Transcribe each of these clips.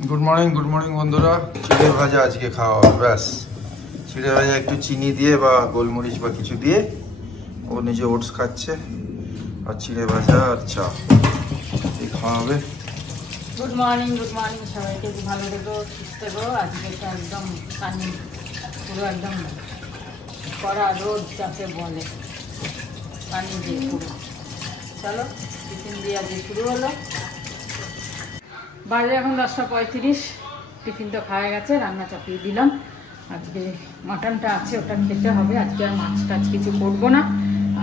Good morning बंधुरा चिड़े भाजा आज के खावा बस चिड़े भाजा एक चीनी दिए गोलमरिच किछु दिए वो निजे ओट्स खाচ্ছে और चिड़े भाजा और चा खाওয়াবে। गुड मॉर्निंग সবাইকে ভালো থেকো সুস্থ থেকো। আজকে তো একদম পানি পুরো একদম কড়া রোদ যাকে বলে পানি দিয়ে পুরো। চলো টিফিন দিয়ে আজকে শুরু হলো। বাজে এখন 10:35। টিফিন তো খাওয়া গেছে, রান্না চাপিয়ে দিলাম। আজকে মাটনটা আছে, ওটা খেতে হবে। আজকে আর মাছ টাছ কিছু করবো না।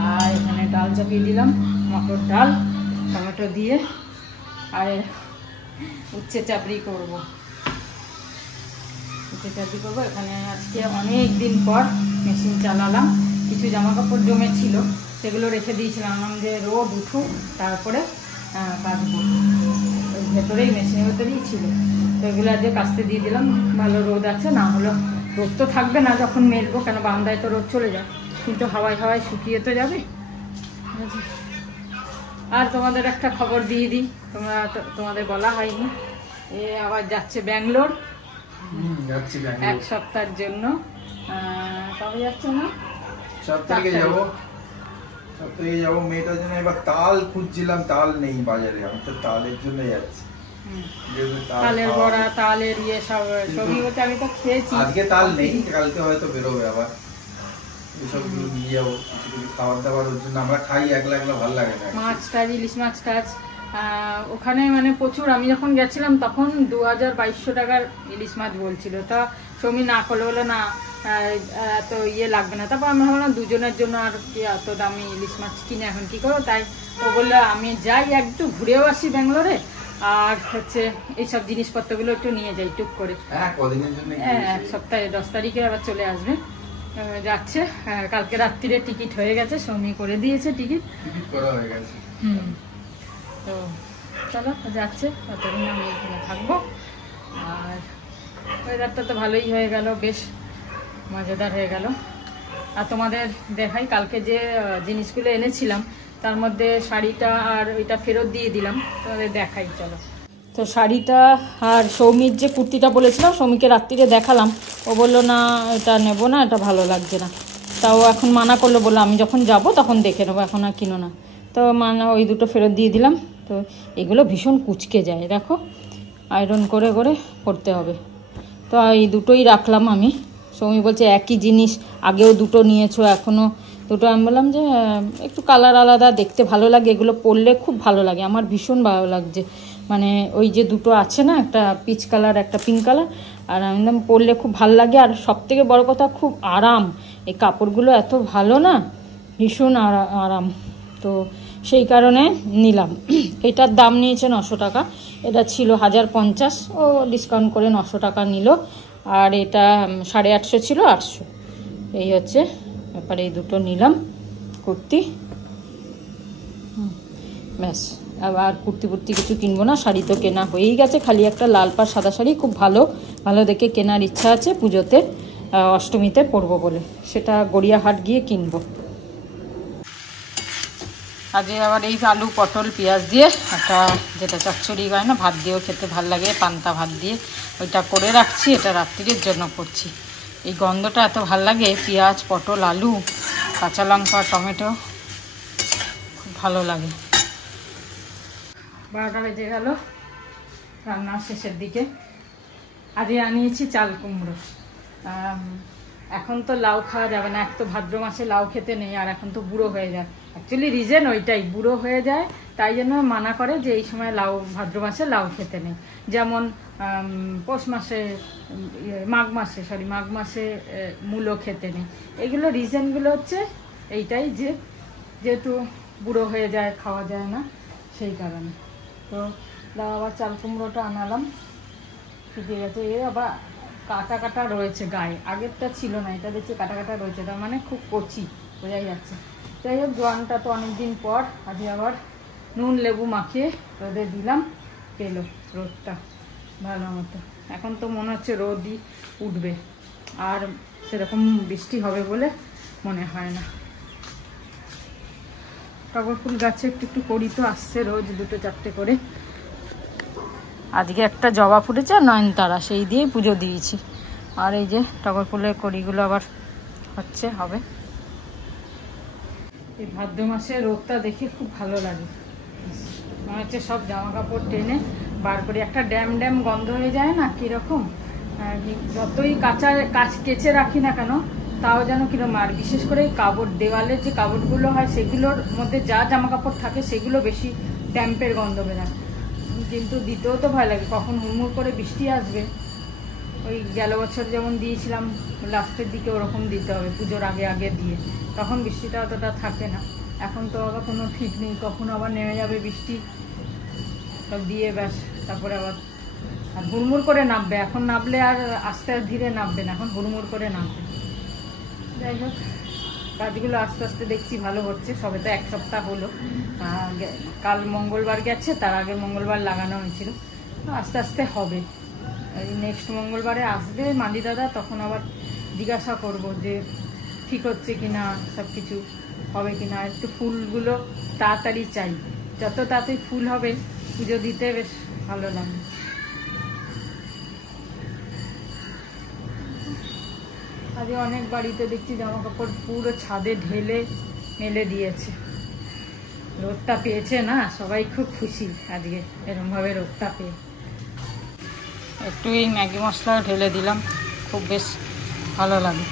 আর এখানে ডাল চাপিয়ে দিলাম, মটর ডাল টমেটো দিয়ে। আর উচ্ছে চাপড়ি করবো। এখানে আজকে অনেক দিন পর মেশিন চালালাম। কিছু জামা কাপড় জমে ছিল, সেগুলো রেখে দিয়েছিলাম যে রোদ উঠুক তারপরে কাচবো। ওই ভেতরেই মেশিনের ভেতরেই ছিল, তো এগুলো আজকে কাচতে দিয়ে দিলাম। ভালো রোদ আছে, না হলো রোদ তো থাকবে না যখন মেলবো, কেন বারান্দায় তো রোদ চলে যায়, কিন্তু হাওয়ায় শুকিয়ে তো যাবে। আর তোমাদের একটা খবর দিয়ে দিই, তোমাদের বলা হয়নি, এ আবার যাচ্ছে ব্যাঙ্গালোর এক সপ্তাহের জন্য। কবে যাচ্ছে না? 7 তারিখে যাবো। মেয়েটার জন্য এবার তাল খুঁজছিলাম, তাল নেই বাজারে। আমি তো তালের জন্য যাচ্ছি। তালের বড়া, তালের ইয়ে সবই হচ্ছে। আমি তো খেয়েছি, আজকে তাল নেই, কালকে হয়তো বেরোবে আবার। এসব নিয়ে যাবো কিছু খাবার দাবার। ওর জন্য আমরা খাই একলা একলা, ভালো লাগে না। মাছ টাছ, ইলিশ মাছ টাছ ওখানে মানে প্রচুর। আমি যখন গেছিলাম তখন 2200 টাকার ইলিশ মাছ বলছিল। তা সৌমি না করলে বলে না এত ইয়ে লাগবে না। তারপর আমরা ভাবলাম দুজনের জন্য আর কি এত দামি ইলিশ মাছ কিনে এখন কি করবো। তাই ও বললো আমি যাই একটু ঘুরেও আসি ব্যাঙ্গালোরে, আর হচ্ছে এইসব জিনিসপত্রগুলো একটু নিয়ে যাই টুক করে। এক সপ্তাহে 10 তারিখে আবার চলে আসবে। যাচ্ছে কালকে রাত্রিরে টিকিট হয়ে গেছে, সৌমি করে দিয়েছে টিকিট করা হয়ে গেছে। তো চলো যাচ্ছে, ততদিন আমি এখানে থাকবো। আর ওয়েদারটা তো ভালোই হয়ে গেল, বেশ মজাদার হয়ে গেল। আর তোমাদের দেখাই, কালকে যে জিনিসগুলো এনেছিলাম তার মধ্যে শাড়িটা আর ওইটা ফেরত দিয়ে দিলাম, তোমাদের দেখাই চলো। তো শাড়িটা আর সৌমির যে কুর্তিটা বলেছিলাম, সৌমিকে রাত্রিরে দেখালাম। ও বললো না এটা নেবো না, এটা ভালো লাগছে না। তাও এখন মানা করলো, বললো আমি যখন যাব তখন দেখে নেবো, এখন আর কিনো না। তো মানা ওই দুটো ফেরত দিয়ে দিলাম। তো এগুলো ভীষণ কুচকে যায়, দেখো আয়রন করে করে করতে হবে। তো এই দুটোই রাখলাম আমি। সৌমি বলছে একই জিনিস আগেও দুটো নিয়েছো, এখনও দুটো। আমি বললাম যে একটু কালার আলাদা, দেখতে ভালো লাগে, এগুলো পরলে খুব ভালো লাগে। আমার ভীষণ ভালো লাগছে, মানে ওই যে দুটো আছে না, একটা পিচ কালার একটা পিঙ্ক কালার, আর একদম পরলে খুব ভালো লাগে। আর সবথেকে বড় কথা খুব আরাম, এই কাপড়গুলো এত ভালো না, ভীষণ আরাম। তো সেই কারণে নিলাম। এটার দাম নিয়েছে 900 টাকা, এটা ছিল 1050, ও ডিসকাউন্ট করে 900 টাকা নিল। আর এটা 850 ছিল, 800। এই হচ্ছে ব্যাপারে, এই দুটো নিলাম কুর্তি। ব্যাস, আবার কুর্তি কিছু কিনবো না, শাড়ি তো কেনা হয়েই গেছে। খালি একটা লাল পাড় সাদা শাড়ি খুব ভালো দেখে কেনার ইচ্ছা আছে, পুজোতে অষ্টমীতে পরবো বলে, সেটা গড়িয়াহাট গিয়ে কিনবো। আজকে আবার এই আলু পটল পেঁয়াজ দিয়ে একটা, যেটা চচ্চড়ি হয় না, ভাত দিয়েও খেতে ভালো লাগে, পান্তা ভাত দিয়ে, ওইটা করে রাখছি। এটা রাত্রির জন্য করছি। এই গন্ধটা এত ভালো লাগে, পেঁয়াজ পটল আলু কাঁচা লঙ্কা টমেটো, খুব ভালো লাগে। 12টা বেজে গেল, রান্নার শেষের দিকে। আজকে আনিয়েছি চাল কুমড়ো। এখন তো লাউ খাওয়া যাবে না, এক তো ভাদ্র মাসে লাউ খেতে নেই, আর এখন তো বুড়ো হয়ে যায়। অ্যাকচুয়ালি রিজন ওইটাই, বুড়ো হয়ে যায়, তাই জন্য মানা করে যে এই সময় ভাদ্র মাসে লাউ খেতে নেই। যেমন পৌষ মাসে, মাঘ মাসে মূলো খেতে নেই। এগুলো রিজনগুলো হচ্ছে এইটাই, যে যেহেতু বুড়ো হয়ে যায়, খাওয়া যায় না, সেই কারণে। তো লাউ আবার চাল কুমড়োটা আনালাম, শুকিয়ে গেছে। এ আবার কাটা রয়েছে গায়ে, আগেরটা ছিল না, এটা দেখছি কাটা রয়েছে, তার মানে খুব কচি, বোঝাই যাচ্ছে। যাই হোক, জোয়ানটা তো অনেকদিন পর, আজকে আবার নুন লেবু মাখিয়ে রোদে দিলাম, পেলো রোদটা ভালো মতো। এখন তো মনে হচ্ছে রোদই উঠবে, আর সেরকম বৃষ্টি হবে বলে মনে হয় না। টগর ফুল গাছে একটু করি তো, আসছে রোজ 2-4টে করে। আজকে একটা জবা ফুটেছে আর নয়নতারা, সেই দিয়েই পুজো দিয়েছি। আর এই যে টগর ফুলের কড়িগুলো আবার হবে। এই ভাদ্র মাসে রোদটা দেখে খুব ভালো লাগে, মনে হচ্ছে সব জামা কাপড় টেনে বার করে একটা ড্যাম ড্যাম গন্ধ হয়ে যায় না কিরকম। যতই কেচে রাখি না কেন তাও যেন কিরকম। আর বিশেষ করে কাপড়, দেওয়ালের যে কাপড়গুলো হয় সেগুলোর মধ্যে যা জামা কাপড় থাকে সেগুলো বেশি ড্যাম্পের গন্ধ বেরোয়। কিন্তু দিতেও তো ভয় লাগে, কখন হুড়মুড় করে বৃষ্টি আসবে। ওই গেল বছর যেমন দিয়েছিলাম লাস্টের দিকে, ওরকম দিতে হবে পুজোর আগে আগে দিয়ে, তখন বৃষ্টিটা অতটা থাকে না। এখন তো আবার কোনো ঠিক নেই, কখন আবার নেমে যাবে বৃষ্টি, সব দিয়ে ব্যাস তারপরে আবার আর হুড়মুড় করে নামবে। এখন নামলে আর আস্তে ধীরে নামবে না, এখন হুড়মুড় করে নামবে। যাই হোক, কাজগুলো আস্তে আস্তে দেখছি ভালো হচ্ছে। সবে তো 1 সপ্তাহ হলো, কাল মঙ্গলবার গেছে, তার আগের মঙ্গলবার লাগানো হয়েছিল। আস্তে আস্তে হবে। এই নেক্সট মঙ্গলবারে আসবে মালি দাদা, তখন আবার জিজ্ঞাসা করব যে ঠিক হচ্ছে কিনা, সব কিছু হবে কিনা। একটু ফুলগুলো তাড়াতাড়ি চাই, যত তাড়াতাড়ি ফুল হবে পুজো দিতে বেশ ভালো লাগে। আজকে অনেক বাড়িতে দেখছি জামা কাপড় পুরো ছাদে ঢেলে মেলে দিয়েছে। রোদটা পেয়েছে না, সবাই খুব খুশি আজকে এরকম ভাবে রোদটা পেয়ে। একটু এই ম্যাগি মশলাও ঢেলে দিলাম, খুব বেশ ভালো লাগে।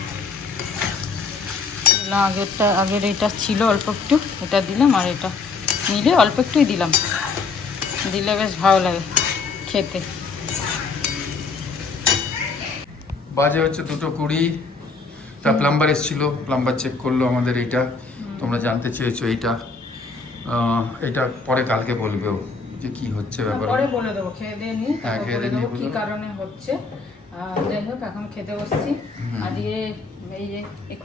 আগের এটা ছিল অল্প একটু, এটা দিলাম, আর এটা মিলে অল্প একটুই দিলাম, দিলে বেশ ভালো লাগে খেতে। বাজে হচ্ছে 2:20। তা প্লাম্বার এসেছিল, প্লাম্বার চেক করলো আমাদের এইটা, তোমরা জানতে চেয়েছো এইটা। এটা পরে কালকে বলবে ও যে কি হচ্ছে ব্যাপার, পরে বলে দেবো, খেয়ে দিয়ে নি কি কারণে হচ্ছে। যাই হোক, এখন খেতে বসছি। আজকে এই যে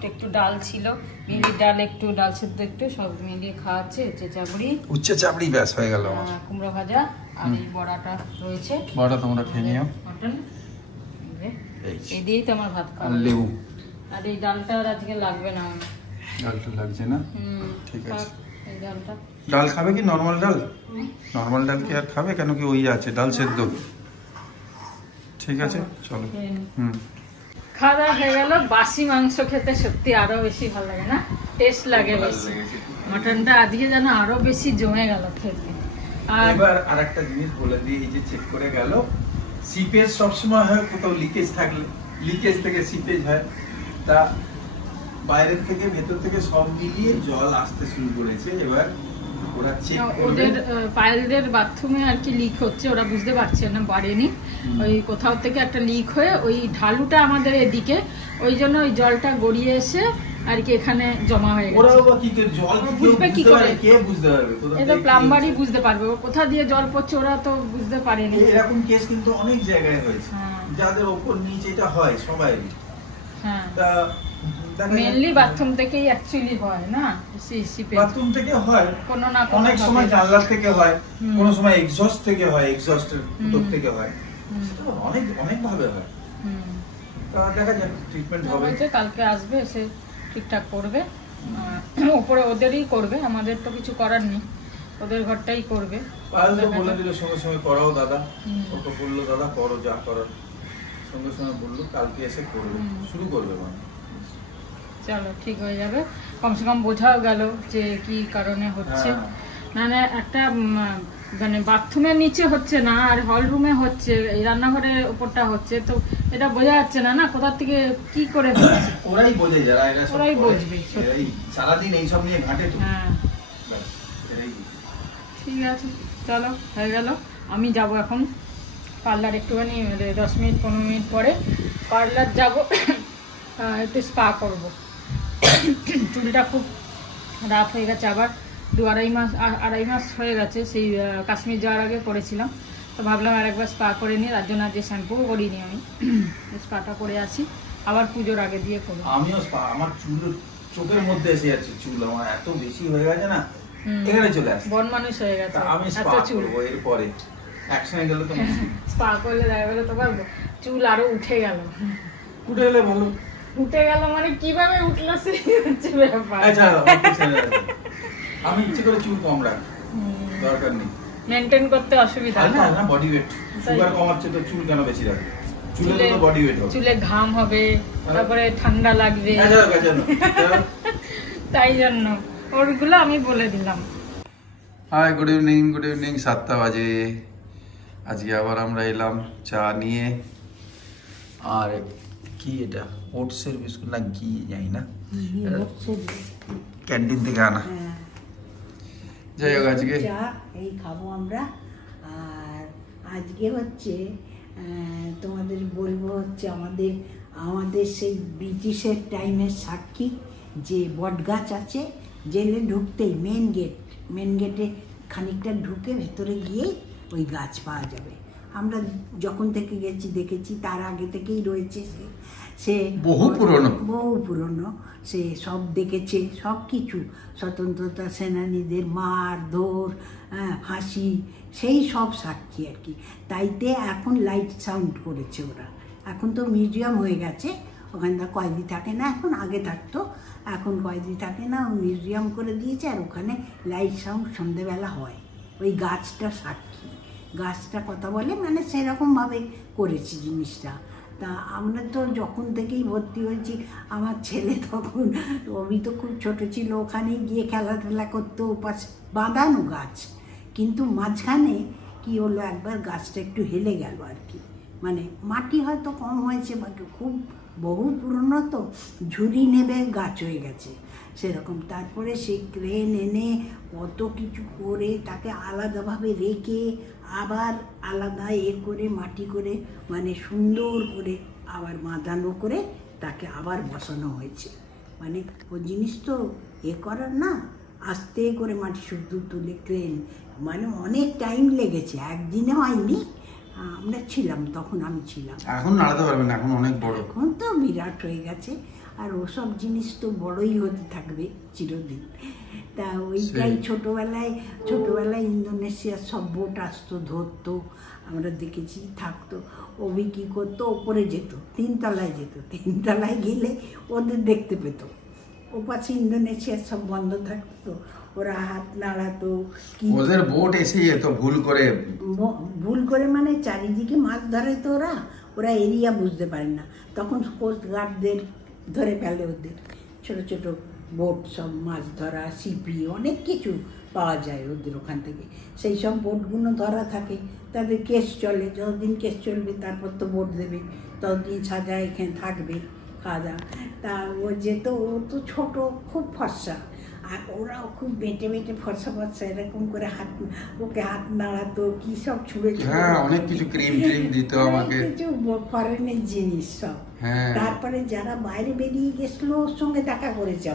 একটু ডাল ছিল, মিলির ডাল একটু, ডাল সেদ্ধ একটু, সব মিলিয়ে খাওয়াচ্ছে। উচ্ছে চাপড়ি ব্যাস হয়ে গেল। কুমড়ো ভাজা আর এই বড়াটা রয়েছে, বড়া তোমরা খেয়ে নিও। মটন এই দিয়েই তো আমার ভাত খাওয়া। লেবু আর এই ডালটা আজকে লাগবে না, ডালটা লাগছে না, ঠিক আছে। এই ডালটা, ডাল খাবে কি নরমাল ডাল? নরমাল ডাল কি আর খাবে? কেন কি ওই আছে ডাল সেদ্ধ? ঠিক আছে, চলো। খাওয়া দাওয়া হয়ে গেল। বাসি মাংস খেতে সত্যি আরো বেশি ভালো লাগে না, টেস্ট লাগে বেশি। মটনটা আজকে যেন আরো বেশি জমে গেল খেতে। আর এবার আরেকটা জিনিস বলে দিই, এই যে চেক করে গেল, সিপেজ সবসময় হয় কোথাও লিকেজ থাকলে, লিকেজ থেকে সিপেজ হয়। তা বাইরের থেকে ভেতর থেকে সব মিলিয়ে জল আসতে শুরু করেছে। এবার ওরা চেক করবে। ওদের পায়েলদের বাথরুমে আর কি লিক হচ্ছে, ওরা বুঝতে পারছে না, বাড়েনি। ওই কোথাও থেকে একটা লিক হয়ে ওই ঢালুটা আমাদের এদিকে, ওই জন্য ওই জলটা গড়িয়ে এসে আর কি এখানে জমা হয়ে গেছে। ওরা কি করে জল বুঝবে কি করে? কে বুঝতে পারবে? এটা প্লাম্বারই বুঝতে পারবে, কোথা দিয়ে জল পড়ছে ওরা তো বুঝতে পারেনি। এরকম কেস কিন্তু অনেক জায়গায় হয়েছে, যাদের উপর নিচে এটা হয় সবাই। হ্যাঁ, মেইনলি বাথরুম থেকেই অ্যাকচুয়ালি হয় না, বাথরুম থেকে হয়, কোনো না অনেক সময় জানলা থেকে হয়, কোনো সময় এক্সস্ট থেকে হয়, এক্সস্টের ভিতর থেকে হয়, অনেক অনেক ভাবে হয়। তা দেখা যাক, ট্রিটমেন্ট হবে। কালকে আসবে, এসে ঠিকঠাক করবে। উপরে ওদেরই করবে, আমাদের তো কিছু করার নেই, ওদের ঘরটাই করবে। বলে দিল সঙ্গে সঙ্গে করাও দাদা, ওকে বললো দাদা করো যা করার, সঙ্গে সঙ্গে বললো কালকে এসে করবে, শুরু করবে। মানে চলো, ঠিক হয়ে যাবে। কমসে কম বোঝাও গেল যে কি কারণে হচ্ছে। মানে একটা মানে বাথরুমের নিচে হচ্ছে না, আর হল রুমে হচ্ছে, এই রান্নাঘরের উপরটা হচ্ছে, তো এটা বোঝা যাচ্ছে না না কোথা থেকে কি করে হচ্ছে। ওরাই বোঝে, যারা এরা ওরাই বুঝবে, সারাদিন এইসব নিয়ে ঘাটে তো। হ্যাঁ, ঠিক আছে, চলো, হয়ে গেল। আমি যাব এখন পার্লার, একটুখানি 10 মিনিট 15 মিনিট পরে পার্লার যাব, একটু স্পা করব। চুলটা খুব রাফ হয়ে গেছে, আবার 2-2.5 মাস হয়ে গেছে সেই কাশ্মীর যাওয়ার আগে করেছিলাম। তো ভাবলাম আরেকবার স্পা করে নিই, তার জন্য যে শ্যাম্পু করিনি, আমি স্পাটা করে আসি, আবার পুজোর আগে দিয়ে করবো। আমিও স্পা, আমার চুল চোখের মধ্যে এসে যাচ্ছে, চুল আমার এত বেশি হয়ে গেছে না, এখানে চলে আসে, বন মানুষ হয়ে গেছে। আমি স্পা করবো এরপরে, একসঙ্গে গেলে তো স্পা করলে দেখা গেলো তো পারবো, চুল আরো উঠে গেল। উঠে গেলে ভালো, উঠে গেল মানে কিভাবে উঠলো সেই হচ্ছে ব্যাপার। আচ্ছা, আমি ইচ্ছে করে চুল কম রাখি, দরকার নেই। মেনটেন করতে অসুবিধা না বডি ওয়েট সুগার কমাচ্ছে তো চুল কেন বেশি রাখবে চুলে তো বডি ওয়েট হবে চুলে ঘাম হবে তারপরে ঠান্ডা লাগবে তাই জন্য ওরগুলো আমি বলে দিলাম। হাই গুড ইভিনিং 7টা বাজে। আজকে আবার আমরা এলাম চা নিয়ে। আর কি এটা ওটসের বিস্কুট না কি জানি না, ক্যান্টিন থেকে আনা। যাই হোক আজকে চা এই খাবো আমরা। আর আজকে হচ্ছে তোমাদের বলবো হচ্ছে আমাদের সেই ব্রিটিশের টাইমের সাক্ষী যে বট গাছ আছে, জেলে ঢুকতেই মেন গেটে খানিকটা ঢুকে ভেতরে গিয়েই ওই গাছ পাওয়া যাবে। আমরা যখন থেকে গেছি দেখেছি, তার আগে থেকেই রয়েছে সে বহু পুরনো সে সব দেখেছে, সব কিছু স্বতন্ত্রতা সেনানীদের মার ধর ফাঁসি সেই সব সাক্ষী আর কি। তাইতে এখন লাইট সাউন্ড করেছে ওরা, এখন তো মিউজিয়াম হয়ে গেছে, ওখানটা কয়েদি থাকে না, এখন আগে থাকতো, এখন কয়েদি থাকে না, মিউজিয়াম করে দিয়েছে। আর ওখানে লাইট সাউন্ড সন্ধেবেলা হয়, ওই গাছটা সাক্ষী, গাছটা কথা বলে, মানে সেরকমভাবে করেছি জিনিসটা। তা আমরা তো যখন থেকেই ভর্তি হয়েছি, আমার ছেলে তখন অভি তো খুব ছোটো ছিল, ওখানে গিয়ে খেলাধুলা করতো, পাশে বাঁধানো গাছ, কিন্তু মাঝখানে কি হলো একবার গাছটা একটু হেলে গেল আর কি, মানে মাটি হয়তো কম হয়েছে বা খুব বহু পুরনো তো ঝুড়ি নেবে গাছ হয়ে গেছে সেরকম। তারপরে সেই ক্রেন এনে কত কিছু করে তাকে আলাদাভাবে রেখে আবার আলাদা করে মাটি করে মানে সুন্দর করে আবার বাঁধানো করে তাকে আবার বসানো হয়েছে। মানে ও জিনিস তো করার না, আস্তে করে মাটি শুদ্ধ তুলে ক্রেন, মানে অনেক টাইম লেগেছে, একদিনে হয়নি। আমরা ছিলাম তখন, আমি ছিলাম। এখন নাড়াতে পারবে না, এখন অনেক বড়, এখন তো বিরাট হয়ে গেছে। আর ওসব জিনিস তো বড়ই হতে থাকবে চিরদিন। তা ওইটাই ছোটোবেলায় ইন্দোনেশিয়ার সব বোট আসতো, ধরতো, আমরা দেখেছি, থাকতো। ওবি কী করতো, ওপরে যেত, 3 তলায় যেত, 3 তলায় গেলে ওদের দেখতে পেত, ও পাশে ইন্দোনেশিয়ার সব বন্ধ থাকতো, ওরা হাত নাড়াতো, ওদের বোট এসে যেত ভুল করে মানে চারিদিকে মাছ ধরে তো ওরা এরিয়া বুঝতে পারে না, তখন কোস্ট গার্ডদের ধরে ফেলে, ওদের ছোট ছোট বোট সব মাছ ধরা, সিপি, অনেক কিছু পাওয়া যায় ওদের ওখান থেকে। সেই সব বোটগুলো ধরা থাকে, তাদের কেস চলে, যতদিন কেস চলবে তারপর তো বোট দেবে, ততদিন সাজা এখানে থাকবে, খাওয়া দাওয়া। তা ও যেত, ও তো ছোটো, খুব ফর্সা, আর ওরাও খুব বেটে ফর্সা এরকম করে ওকে হাত নাড়াতো, কি সব ছুঁড়ে অনেক কিছু ক্রিম দিত আমাকে, কিছু ফরেনের জিনিস সব। তারপরে যারা বাইরে বেরিয়ে গেছিল ওর সঙ্গে দেখা করেছে,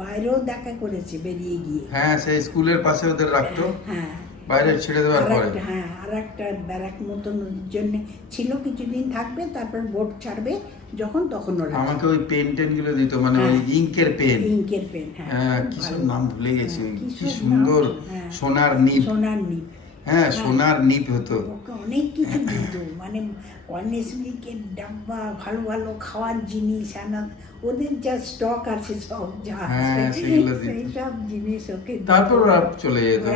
বাইরেও দেখা করেছে বেরিয়ে গিয়ে। সেই স্কুলের পাশে ওদের রাখতো, বাইরে ছেড়ে দেওয়ার পরে। আর একটা ব্যারাক মতন জন্য ছিল, কিছুদিন থাকবে, তারপর বোট ছাড়বে যখন, তখন ওরা আমাকে ওই পেন গুলো দিত, মানে ওই ইঙ্কের পেন, কি সব নাম ভুলে গেছি, কি সুন্দর, সোনার নিপ, সোনার নিপ হতো, অনেক কিছু দিত, মানে কর্নেস মিল্কের ডাব্বা, ভালো ভালো খাওয়ার জিনিস, ওদের যা স্টক আছে সব যা সেই সব জিনিস ওকে। তারপর চলে যেত,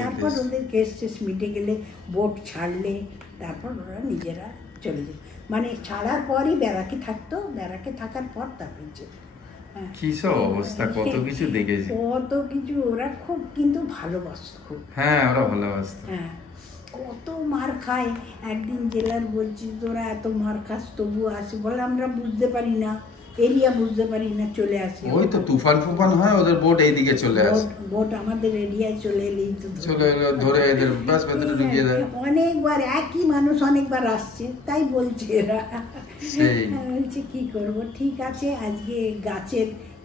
তারপর ওদের কেস টেস মিটে গেলে বোট ছাড়লে তারপর ওরা নিজেরা চলে যেত, মানে ছাড়ার পরই ব্যারাকে থাকতো, ব্যারাকে থাকার পর তারপর যেত। কি সব অবস্থা, কত কিছু দেখেছি, কত কিছু। ওরা খুব কিন্তু ভালোবাসত, খুব। ওরা ভালোবাসত। কত মার খায়। একদিন জেলার বলছি, তোরা এত মার খাস তবু আসে, বলে আমরা বুঝতে পারি না, এরিয়া বুঝতে পারি না, চলে আসে। ওই তো তুফান হয়, ওদের বোট এইদিকে চলে আসে, বোট আমাদের এরিয়ায় চলে এলেই তো চলে এলো, ধরে এদের বাস ভেতরে ঢুকিয়ে দেয়। অনেকবার একই মানুষ অনেকবার আসছে, তাই বলছে এরা। বলছে কি করব। ঠিক আছে, আজকে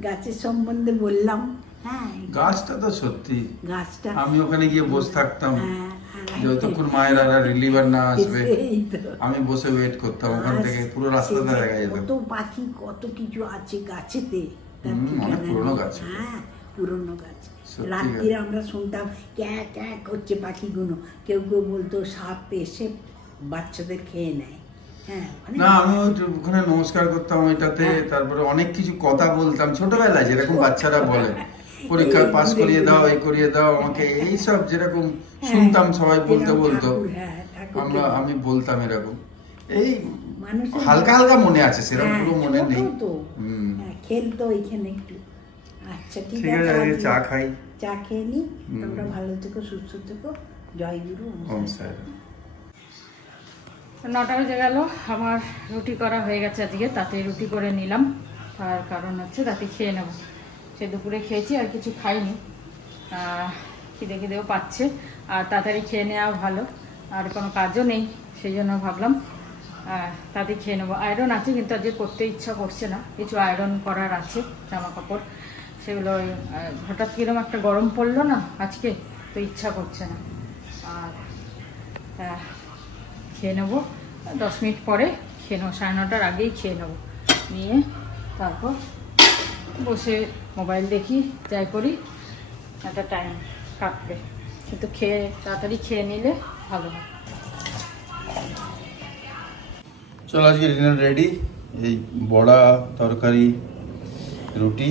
গাছের সম্বন্ধে বললাম। গাছটা তো সত্যি, গাছটা আমি ওখানে গিয়ে বসে থাকতাম, যতক্ষণ মায়ের রিলিভার না আসবে আমি বসে ওয়েট করতাম, ওখান থেকে পুরো রাস্তাটা দেখা যেত। কত পাখি, কত কিছু আছে গাছেতে, পুরনো গাছ, পুরনো গাছ। রাত্রিরে আমরা শুনতাম ক্যা ক্যা করছে পাখিগুলো, কেউ কেউ বলতো সাপ এসে বাচ্চাদের খেয়ে নেয়। না, আমি ওখানে নমস্কার করতাম ওইটাতে, তারপরে অনেক কিছু কথা বলতাম ছোটবেলায়, যেরকম বাচ্চারা বলে, পরীক্ষা পাস করিয়ে দাও, এই করিয়ে দাও আমাকে, এই সব যেরকম শুনতাম সবাই বলতে বলতো, আমি বলতাম এরকম, এই হালকা হালকা মনে আছে, সেরকম পুরো মনে নেই। খেলতো এখানে একটু। আচ্ছা ঠিক আছে, চা খাই, চা খেয়ে নি। তোমরা ভালো থেকো, সুস্থ থেকো। জয় গুরু, ওম সাইরাম। 9টা বেজে গেল, আমার রুটি করা হয়ে গেছে আজকে, তাতে রুটি করে নিলাম। তার কারণ হচ্ছে তাতে খেয়ে নেব, সে দুপুরে খেয়েছি আর কিছু খাইনি, খিদে খিদেও পাচ্ছে, আর তাড়াতাড়ি খেয়ে নেওয়া ভালো, আর কোনো কাজও নেই, সেই জন্য ভাবলাম তাতে খেয়ে নেবো। আয়রন আছে কিন্তু আজকে করতে ইচ্ছা করছে না, কিছু আয়রন করার আছে জামা কাপড়, সেগুলো হঠাৎ কিরকম একটা গরম পড়লো না আজকে, তো ইচ্ছা করছে না। আর খেয়ে নেবো 10 মিনিট পরে, খেয়ে নেবো 9:30টার আগেই খেয়ে নেবো, নিয়ে তারপর বসে মোবাইল দেখি, যাই করি, একটা টাইম কাটবে, কিন্তু তাড়াতাড়ি খেয়ে নিলে ভালো হয়। চলো আজকে ডিনার রেডি, এই বড়া, তরকারি, রুটি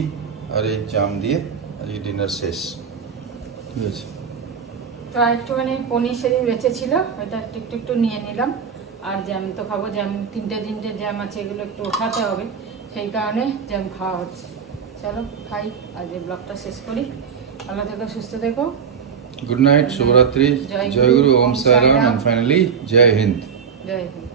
আর এই জাম দিয়ে আজকে ডিনার শেষ। ঠিক আছে, তো একটুখানি পনির সেদিন বেঁচেছিল, ওইটা একটু একটু নিয়ে নিলাম, আর জ্যাম তো খাবো, জ্যাম তিনটে জ্যাম আছে, এগুলো একটু ওঠাতে হবে, সেই কারণে জ্যাম খাওয়া হচ্ছে। চলো খাই, আজ এই ব্লগটা শেষ করি। ভালো থেকো, সুস্থ থেকো, গুড নাইট, শুভরাত্রি, জয় গুরু, ওম সাইরাম, এন্ড ফাইনালি জয় হিন্দ। জয় হিন্দ।